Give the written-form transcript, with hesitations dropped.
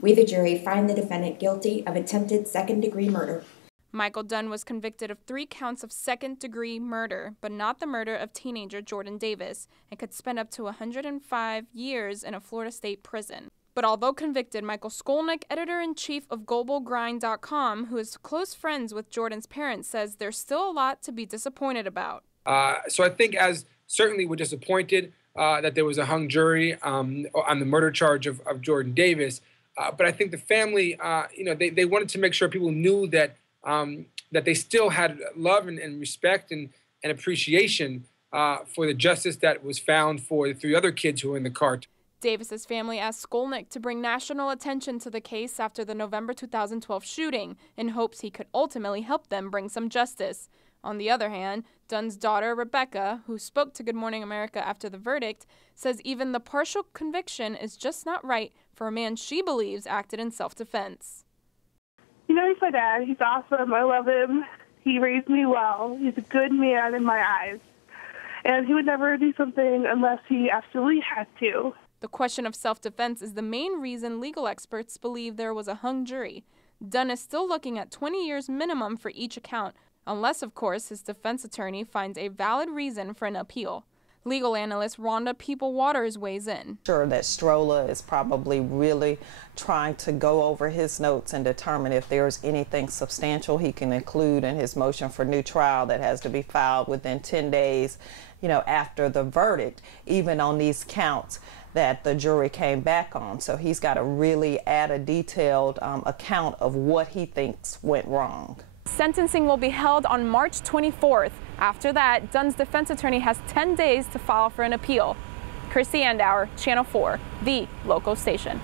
We, the jury, find the defendant guilty of attempted second-degree murder. Michael Dunn was convicted of 3 counts of second-degree murder, but not the murder of teenager Jordan Davis, and could spend up to 105 years in a Florida state prison. But although convicted, Michael Skolnick, editor-in-chief of GlobalGrind.com, who is close friends with Jordan's parents, says there's still a lot to be disappointed about. So I think certainly we're disappointed that there was a hung jury on the murder charge of Jordan Davis. But I think the family, they wanted to make sure people knew that they still had love and respect and appreciation for the justice that was found for the 3 other kids who were in the car. Davis's family asked Skolnick to bring national attention to the case after the November 2012 shooting in hopes he could ultimately help them bring some justice. On the other hand, Dunn's daughter, Rebecca, who spoke to Good Morning America after the verdict, says even the partial conviction is just not right for a man she believes acted in self-defense. You know, he's my dad. He's awesome. I love him. He raised me well. He's a good man in my eyes. And he would never do something unless he absolutely had to. The question of self-defense is the main reason legal experts believe there was a hung jury. Dunn is still looking at 20 years minimum for each account, unless, of course, his defense attorney finds a valid reason for an appeal. Legal analyst Rhonda People-Waters weighs in. Sure that Strolla is probably really trying to go over his notes and determine if there's anything substantial he can include in his motion for new trial that has to be filed within 10 days, after the verdict, even on these counts that the jury came back on. So he's got to really add a detailed account of what he thinks went wrong. Sentencing will be held on March 24th. After that, Dunn's defense attorney has 10 days to file for an appeal. Chrissy Andaur, Channel 4, the local station.